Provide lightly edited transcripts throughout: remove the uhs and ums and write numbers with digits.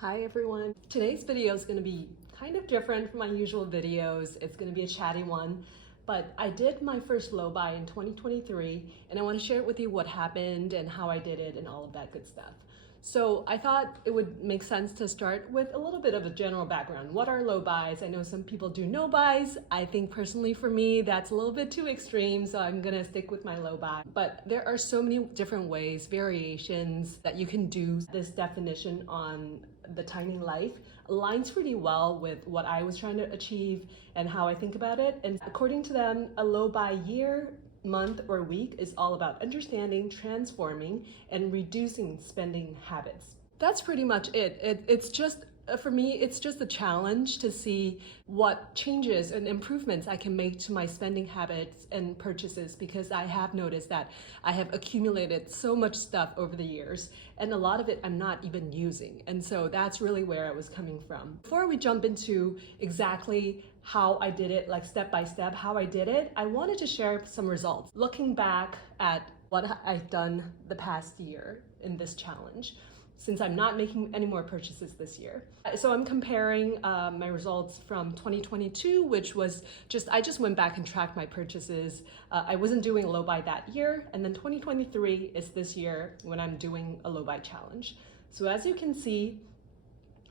Hi everyone. Today's video is going to be kind of different from my usual videos. It's going to be a chatty one, but I did my first low buy in 2023 and I want to share with you what happened and how I did it and all of that good stuff. So I thought it would make sense to start with a little bit of a general background. What are low buys? I know some people do no buys. I think personally for me, that's a little bit too extreme, so I'm gonna stick with my low buy. But there are so many different ways, variations that you can do. This definition on the tiny life aligns pretty well with what I was trying to achieve and how I think about it. And according to them, a low buy year, month, or week is all about understanding, transforming, and reducing spending habits. That's pretty much it. It's just, for me, it's just a challenge to see what changes and improvements I can make to my spending habits and purchases, because I have noticed that I have accumulated so much stuff over the years and a lot of it I'm not even using. And so that's really where I was coming from. Before we jump into exactly how I did it, like step by step, how I did it, I wanted to share some results. Looking back at what I've done the past year in this challenge, since I'm not making any more purchases this year. So I'm comparing my results from 2022, which was I just went back and tracked my purchases. I wasn't doing a low buy that year. And then 2023 is this year when I'm doing a low buy challenge. So as you can see,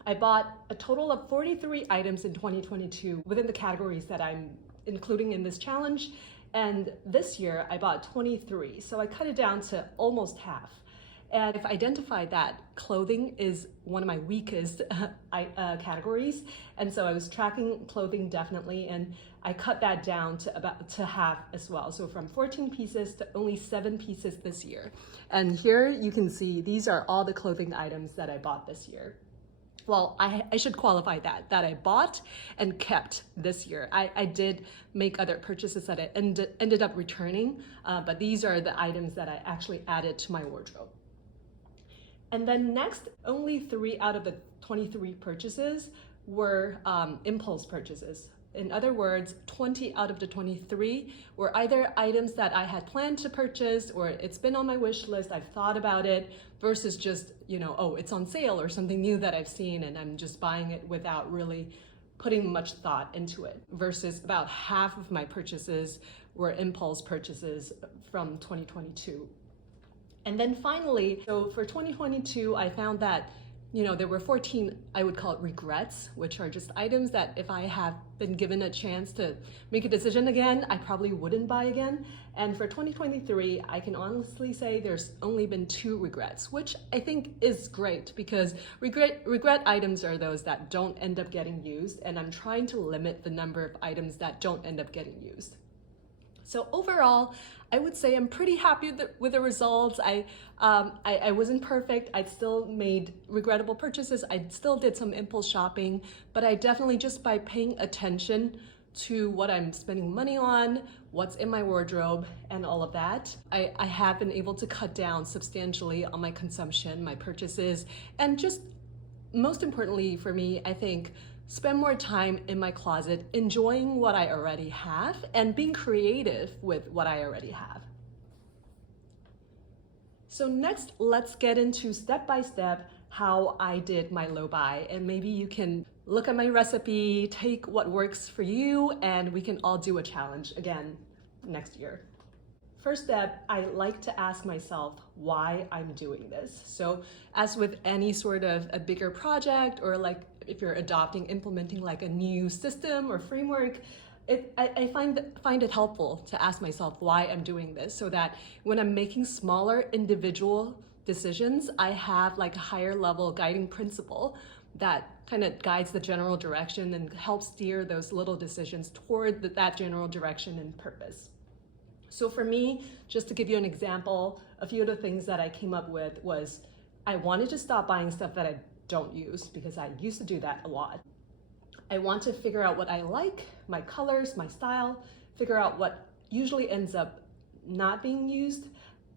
I bought a total of 43 items in 2022 within the categories that I'm including in this challenge. And this year I bought 23. So I cut it down to almost half. And I've identified that clothing is one of my weakest categories. And so I was tracking clothing definitely, and I cut that down to half as well. So from 14 pieces to only 7 pieces this year. And here you can see these are all the clothing items that I bought this year. Well, I should qualify that I bought and kept this year. I did make other purchases that I ended up returning, but these are the items that I actually added to my wardrobe. And then next, only 3 out of the 23 purchases were impulse purchases. In other words, 20 out of the 23 were either items that I had planned to purchase, or it's been on my wish list, I've thought about it, versus just, oh, it's on sale or something new that I've seen and I'm just buying it without really putting much thought into it. Versus about half of my purchases were impulse purchases from 2022. And then finally, so for 2022, I found that, there were 14, I would call it regrets, which are just items that if I have been given a chance to make a decision again, I probably wouldn't buy again. And for 2023, I can honestly say there's only been 2 regrets, which I think is great, because regret items are those that don't end up getting used. And I'm trying to limit the number of items that don't end up getting used. So overall, I would say I'm pretty happy with the results. I wasn't perfect. I still made regrettable purchases. I still did some impulse shopping, but I definitely, just by paying attention to what I'm spending money on, what's in my wardrobe, and all of that, I have been able to cut down substantially on my consumption, my purchases, and just most importantly for me, I think, spend more time in my closet enjoying what I already have and being creative with what I already have. So next, let's get into step by step how I did my low buy, and maybe you can look at my recipe, take what works for you, and we can all do a challenge again next year. First step, I like to ask myself why I'm doing this. So as with any sort of a bigger project, or like if you're implementing like a new system or framework, I find it helpful to ask myself why I'm doing this, so that when I'm making smaller individual decisions, I have like a higher level guiding principle that kind of guides the general direction and helps steer those little decisions toward that general direction and purpose. So for me, just to give you an example, a few of the things that I came up with was I wanted to stop buying stuff that I don't use, because I used to do that a lot. I want to figure out what I like, my colors, my style, figure out what usually ends up not being used.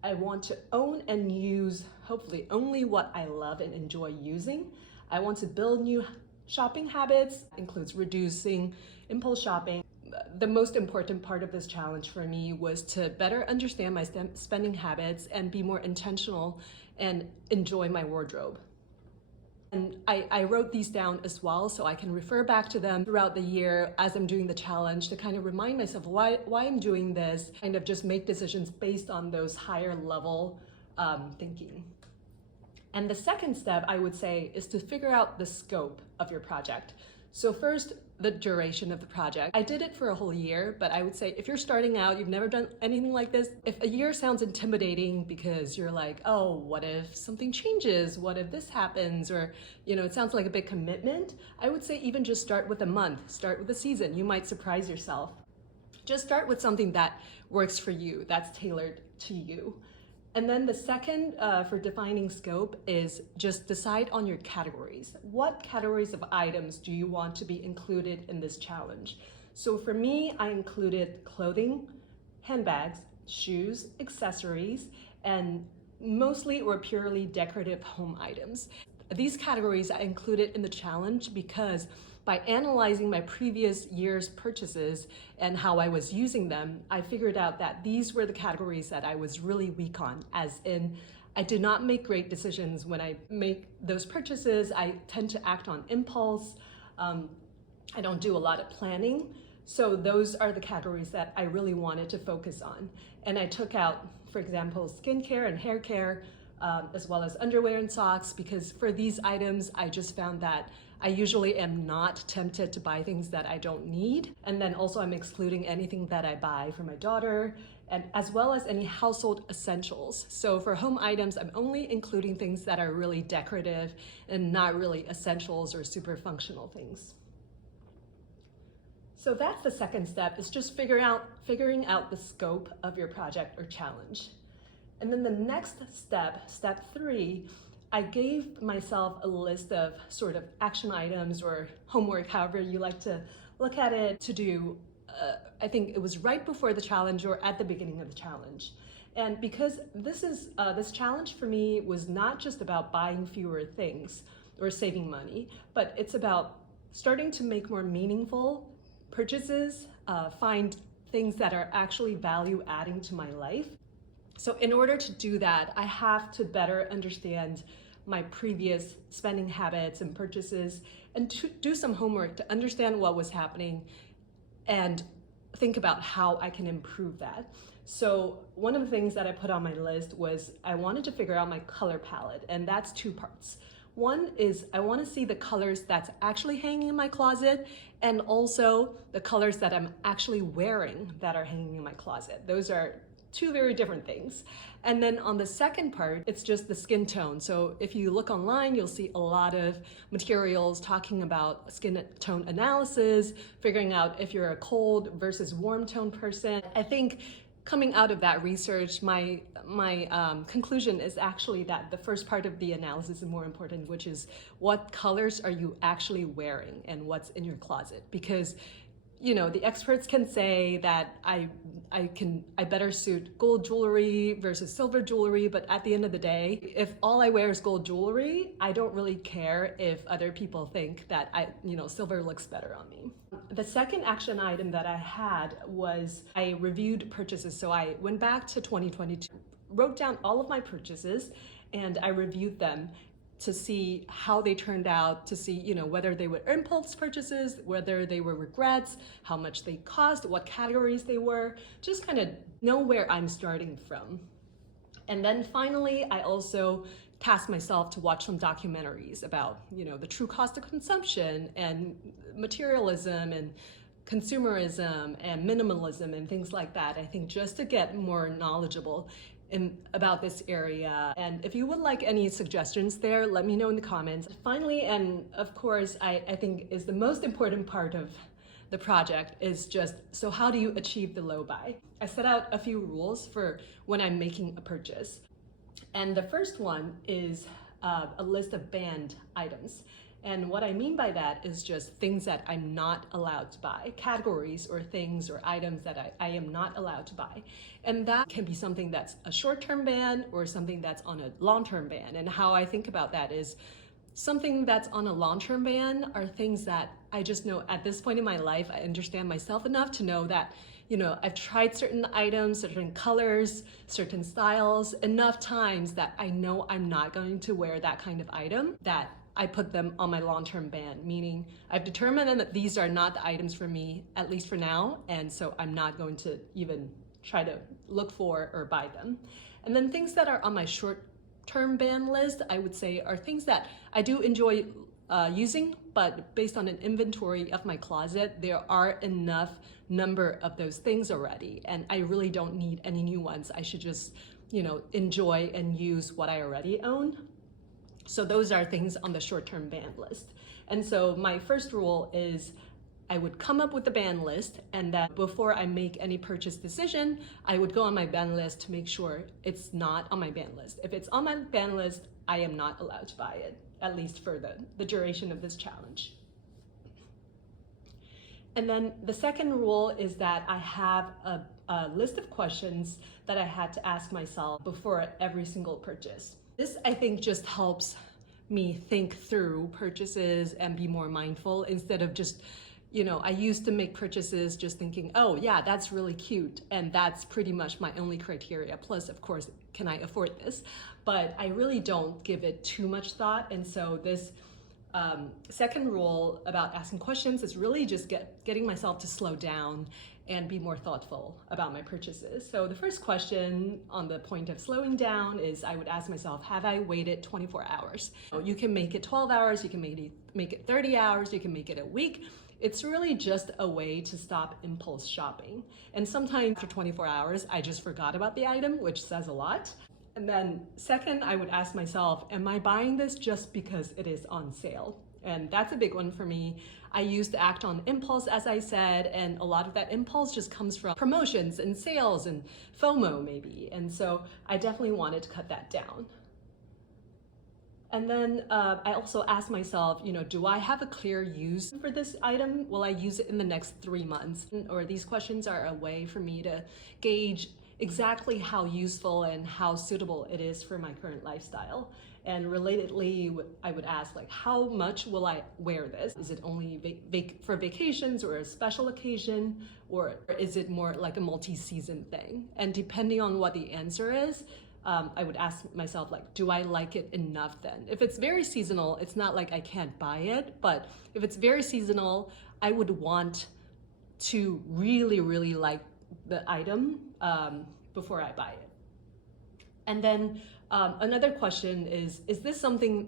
I want to own and use, hopefully, only what I love and enjoy using. I want to build new shopping habits, includes reducing impulse shopping. The most important part of this challenge for me was to better understand my spending habits and be more intentional and enjoy my wardrobe. And I wrote these down as well so I can refer back to them throughout the year as I'm doing the challenge to kind of remind myself why I'm doing this, kind of just make decisions based on those higher level thinking. And the second step, I would say, is to figure out the scope of your project. So first, the duration of the project. I did it for a whole year, but I would say if you're starting out, you've never done anything like this, if a year sounds intimidating because you're like, oh, what if something changes? What if this happens? Or, it sounds like a big commitment. I would say even just start with a month, start with a season. You might surprise yourself. Just start with something that works for you, that's tailored to you. And then the second for defining scope is just decide on your categories. What categories of items do you want to be included in this challenge? So for me, I included clothing, handbags, shoes, accessories, and mostly or purely decorative home items. These categories I included in the challenge because by analyzing my previous year's purchases and how I was using them, I figured out that these were the categories that I was really weak on, as in I did not make great decisions when I make those purchases. I tend to act on impulse. I don't do a lot of planning. So those are the categories that I really wanted to focus on. And I took out, for example, skincare and hair care, as well as underwear and socks, because for these items, I just found that I usually am not tempted to buy things that I don't need. And then also I'm excluding anything that I buy for my daughter, and as well as any household essentials. So for home items, I'm only including things that are really decorative and not really essentials or super functional things. So that's the second step, is just figuring out the scope of your project or challenge. And then the next step, step 3, I gave myself a list of sort of action items or homework, however you like to look at it, to do. I think it was right before the challenge or at the beginning of the challenge. And because this challenge for me was not just about buying fewer things or saving money, but it's about starting to make more meaningful purchases, find things that are actually value adding to my life. So in order to do that, I have to better understand my previous spending habits and purchases and to do some homework to understand what was happening and think about how I can improve that. So one of the things that I put on my list was I wanted to figure out my color palette, and that's 2 parts. One is I want to see the colors that's actually hanging in my closet, and also the colors that I'm actually wearing that are hanging in my closet. Those are 2 very different things. And then on the second part, it's just the skin tone. So if you look online, you'll see a lot of materials talking about skin tone analysis, figuring out if you're a cold versus warm tone person. I think coming out of that research, my conclusion is actually that the first part of the analysis is more important, which is what colors are you actually wearing and what's in your closet. Because the experts can say that I better suit gold jewelry versus silver jewelry, but at the end of the day, if all I wear is gold jewelry, I don't really care if other people think that silver looks better on me. The second action item that I had was I reviewed purchases. So I went back to 2022, wrote down all of my purchases, and I reviewed them to see how they turned out, to see whether they were impulse purchases, whether they were regrets, how much they cost, what categories they were, just kind of know where I'm starting from. And then finally, I also tasked myself to watch some documentaries about the true cost of consumption and materialism and consumerism and minimalism and things like that. I think just to get more knowledgeable about this area. And if you would like any suggestions there, let me know in the comments. Finally, and of course, I think is the most important part of the project, is just, so how do you achieve the low buy? I set out a few rules for when I'm making a purchase. And the first one is a list of banned items. And what I mean by that is just things that I'm not allowed to buy, categories or things or items that I am not allowed to buy. And that can be something that's a short-term ban or something that's on a long-term ban. And how I think about that is something that's on a long-term ban are things that I just know at this point in my life, I understand myself enough to know that, I've tried certain items, certain colors, certain styles enough times that I know I'm not going to wear that kind of item, that I put them on my long-term ban, meaning I've determined that these are not the items for me, at least for now, and so I'm not going to even try to look for or buy them. And then things that are on my short-term ban list, I would say, are things that I do enjoy using, but based on an inventory of my closet, there are enough number of those things already, and I really don't need any new ones. I should just, enjoy and use what I already own. So those are things on the short-term ban list. And so my first rule is I would come up with the ban list, and then before I make any purchase decision, I would go on my ban list to make sure it's not on my ban list. If it's on my ban list, I am not allowed to buy it, at least for the duration of this challenge. And then the second rule is that I have a list of questions that I had to ask myself before every single purchase. This, I think, just helps me think through purchases and be more mindful instead of just, I used to make purchases just thinking, oh yeah, that's really cute, and that's pretty much my only criteria. Plus, of course, can I afford this? But I really don't give it too much thought, and so this second rule about asking questions is really just getting myself to slow down and be more thoughtful about my purchases. So the first question on the point of slowing down is I would ask myself, have I waited 24 hours? You can make it 12 hours, you can make it 30 hours, you can make it a week. It's really just a way to stop impulse shopping. And sometimes after 24 hours, I just forgot about the item, which says a lot. And then second, I would ask myself, am I buying this just because it is on sale? And that's a big one for me. I used to act on impulse, as I said, and a lot of that impulse just comes from promotions and sales and FOMO maybe. And so I definitely wanted to cut that down. And then I also asked myself, do I have a clear use for this item? Will I use it in the next 3 months? Or these questions are a way for me to gauge exactly how useful and how suitable it is for my current lifestyle. And relatedly, I would ask, how much will I wear this? Is it only for vacations or a special occasion? Or is it more like a multi-season thing? And depending on what the answer is, I would ask myself, do I like it enough then? If it's very seasonal, it's not like I can't buy it, but if it's very seasonal, I would want to really, really like the item before I buy it. And then another question is there something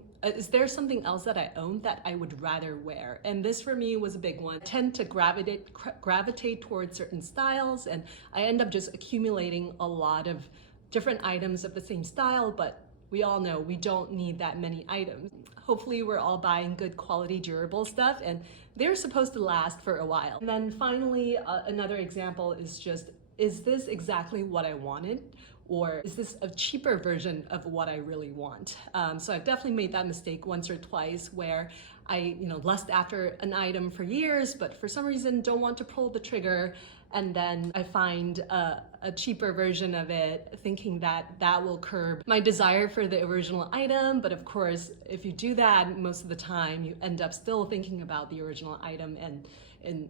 else that I own that I would rather wear? And this for me was a big one. I tend to gravitate towards certain styles, and I end up just accumulating a lot of different items of the same style, but we all know we don't need that many items. Hopefully we're all buying good quality durable stuff, and they're supposed to last for a while. And then finally, another example is just, is this exactly what I wanted? Or is this a cheaper version of what I really want? So I've definitely made that mistake once or twice where I lust after an item for years, but for some reason don't want to pull the trigger. And then I find a cheaper version of it, thinking that will curb my desire for the original item. But of course, if you do that, most of the time you end up still thinking about the original item, and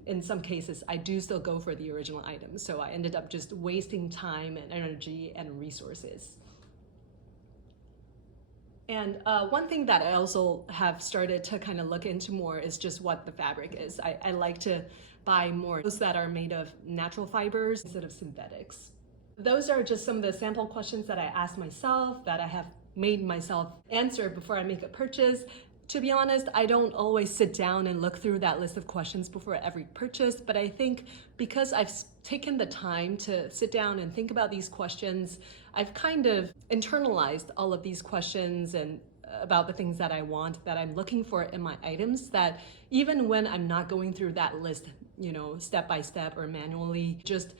in some cases, I do still go for the original item. So I ended up just wasting time and energy and resources. And one thing that I also have started to kind of look into more is just what the fabric is. I like to buy more those that are made of natural fibers instead of synthetics. Those are just some of the sample questions that I asked myself, that I have made myself answer before I make a purchase. To be honest, I don't always sit down and look through that list of questions before every purchase, but I think because I've taken the time to sit down and think about these questions, I've kind of internalized all of these questions and about the things that I want, that I'm looking for in my items, that even when I'm not going through that list, step by step or manually, just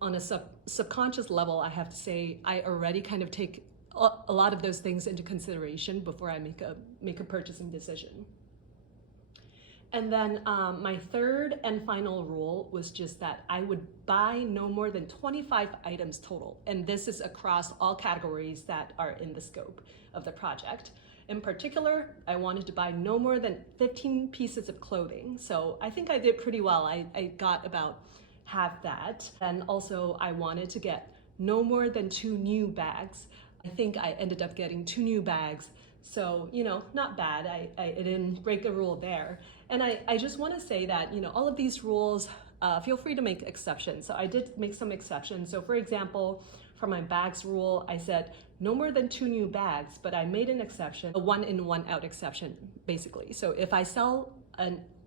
on a subconscious level, I have to say, I already kind of take a lot of those things into consideration before I make a purchasing decision. And then my third and final rule was just that I would buy no more than 25 items total. And this is across all categories that are in the scope of the project. In particular, I wanted to buy no more than 15 pieces of clothing. So I think I did pretty well. I got about have that. And also I wanted to get no more than 2 new bags. I think I ended up getting 2 new bags. So, you know, not bad. I didn't break a rule there. And I just want to say that, you know, all of these rules, feel free to make exceptions. So I did make some exceptions. So for example, for my bags rule, I said no more than 2 new bags, but I made an exception, a 1 in 1 out exception, basically. So if I sell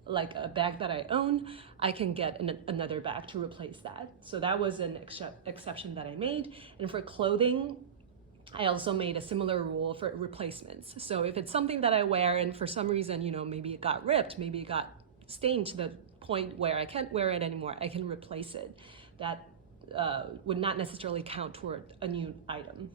like a bag that I own, I can get another bag to replace that. So that was an exception that I made. And for clothing, I also made a similar rule for replacements. So if it's something that I wear and for some reason, you know, maybe it got ripped, maybe it got stained to the point where I can't wear it anymore, I can replace it. That would not necessarily count toward a new item.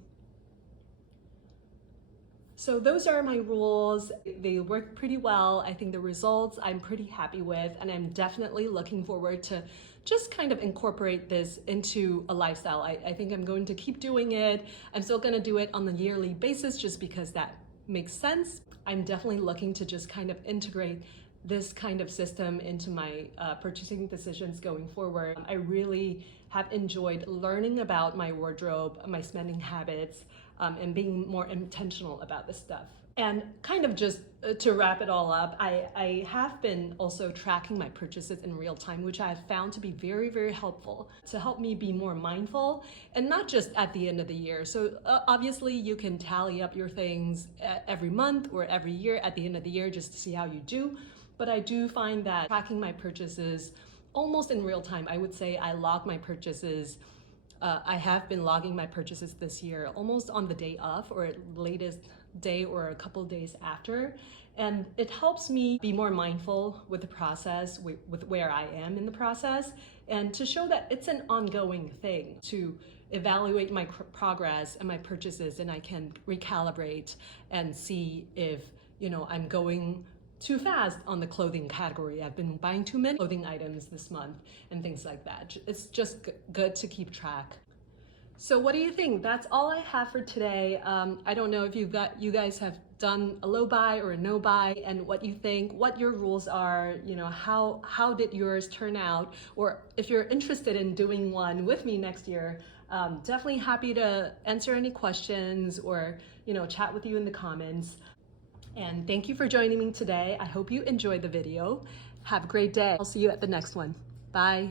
So those are my rules. They work pretty well. I think the results I'm pretty happy with, and I'm definitely looking forward to just kind of incorporate this into a lifestyle. I think I'm going to keep doing it. I'm still going to do it on a yearly basis just because that makes sense. I'm definitely looking to just kind of integrate this kind of system into my purchasing decisions going forward. I really have enjoyed learning about my wardrobe, my spending habits, and being more intentional about this stuff. And kind of just to wrap it all up, I have been also tracking my purchases in real time, which I have found to be very, very helpful to help me be more mindful, and not just at the end of the year. So obviously you can tally up your things every month or every year at the end of the year just to see how you do. But I do find that tracking my purchases almost in real time, I would say I log my purchases. I have been logging my purchases this year almost on the day of, or latest day or a couple days after. And it helps me be more mindful with the process, with where I am in the process, and to show that it's an ongoing thing, to evaluate my progress and my purchases, and I can recalibrate and see if, you know, I'm going too fast on the clothing category. I've been buying too many clothing items this month and things like that. It's just good to keep track. So what do you think? That's all I have for today. I don't know if you guys have done a low buy or a no buy, and what you think, what your rules are, you know, how did yours turn out, or if you're interested in doing one with me next year, definitely happy to answer any questions or, you know, chat with you in the comments. And thank you for joining me today. I hope you enjoyed the video. Have a great day. I'll see you at the next one. Bye.